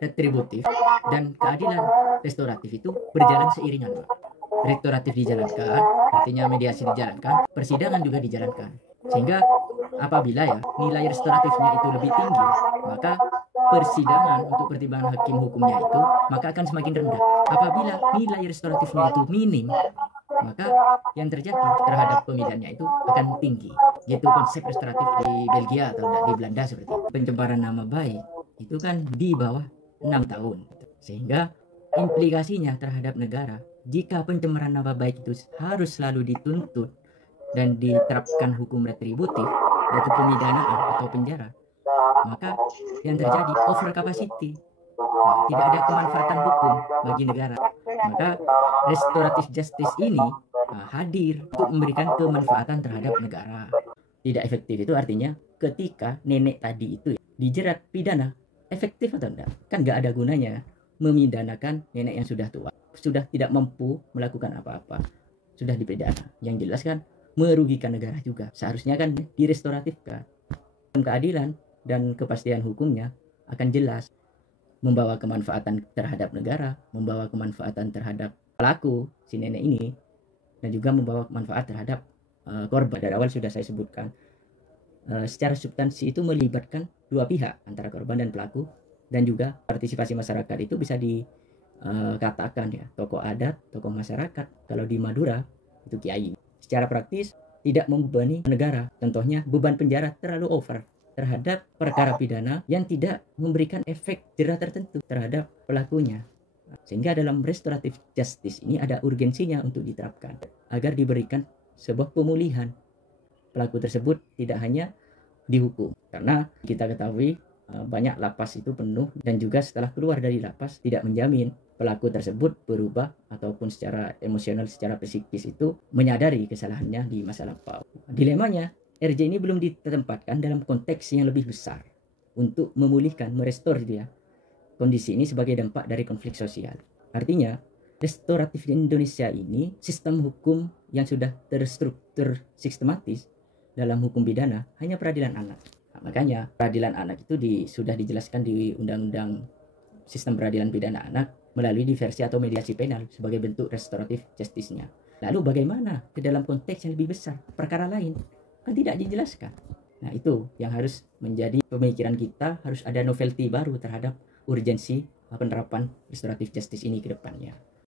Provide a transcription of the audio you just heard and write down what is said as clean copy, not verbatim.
retributif dan keadilan restoratif itu berjalan seiringan, Pak. Restoratif dijalankan, artinya mediasi dijalankan, persidangan juga dijalankan. Sehingga apabila ya nilai restoratifnya itu lebih tinggi, maka persidangan untuk pertimbangan hakim hukumnya itu maka akan semakin rendah. Apabila nilai restoratifnya itu minim, maka yang terjadi terhadap pemidannya itu akan tinggi. Gitu konsep restoratif di Belgia atau di Belanda seperti itu. Pencemaran nama baik itu kan di bawah 6 tahun. Sehingga implikasinya terhadap negara, jika pencemaran nama baik itu harus selalu dituntut dan diterapkan hukum retributif, yaitu pemidanaan atau penjara, maka yang terjadi over capacity. Nah, tidak ada kemanfaatan hukum bagi negara. Maka restoratif justice ini hadir untuk memberikan kemanfaatan terhadap negara. Tidak efektif itu artinya ketika nenek tadi itu dijerat pidana, efektif atau enggak? Kan nggak ada gunanya memidanakan nenek yang sudah tua, sudah tidak mampu melakukan apa-apa, sudah dipidana. Yang jelas kan merugikan negara juga. Seharusnya kan direstoratifkan. Keadilan dan kepastian hukumnya akan jelas, membawa kemanfaatan terhadap negara, membawa kemanfaatan terhadap pelaku si nenek ini, dan juga membawa manfaat terhadap korban. Dari awal sudah saya sebutkan, secara substansi itu melibatkan dua pihak antara korban dan pelaku, dan juga partisipasi masyarakat itu bisa dikatakan ya tokoh adat, tokoh masyarakat. Kalau di Madura itu kiai. Secara praktis tidak membebani negara. Contohnya beban penjara terlalu over terhadap perkara pidana yang tidak memberikan efek jera tertentu terhadap pelakunya. Sehingga dalam restoratif justice ini ada urgensinya untuk diterapkan agar diberikan sebuah pemulihan. Pelaku tersebut tidak hanya dihukum, karena kita ketahui banyak lapas itu penuh, dan juga setelah keluar dari lapas tidak menjamin pelaku tersebut berubah ataupun secara emosional, secara psikis itu menyadari kesalahannya di masa lampau. Dilemanya, RJ ini belum ditempatkan dalam konteks yang lebih besar untuk memulihkan, merestor dia kondisi ini sebagai dampak dari konflik sosial. Artinya, restoratif di Indonesia ini sistem hukum yang sudah terstruktur sistematis dalam hukum pidana hanya peradilan anak. Nah, makanya peradilan anak itu sudah dijelaskan di Undang-Undang Sistem Peradilan Pidana Anak melalui diversi atau mediasi penal sebagai bentuk restoratif justice-nya. Lalu bagaimana ke dalam konteks yang lebih besar, perkara lain? Kan tidak dijelaskan. Nah, itu yang harus menjadi pemikiran kita, harus ada novelty baru terhadap urgensi penerapan restoratif justice ini ke depannya.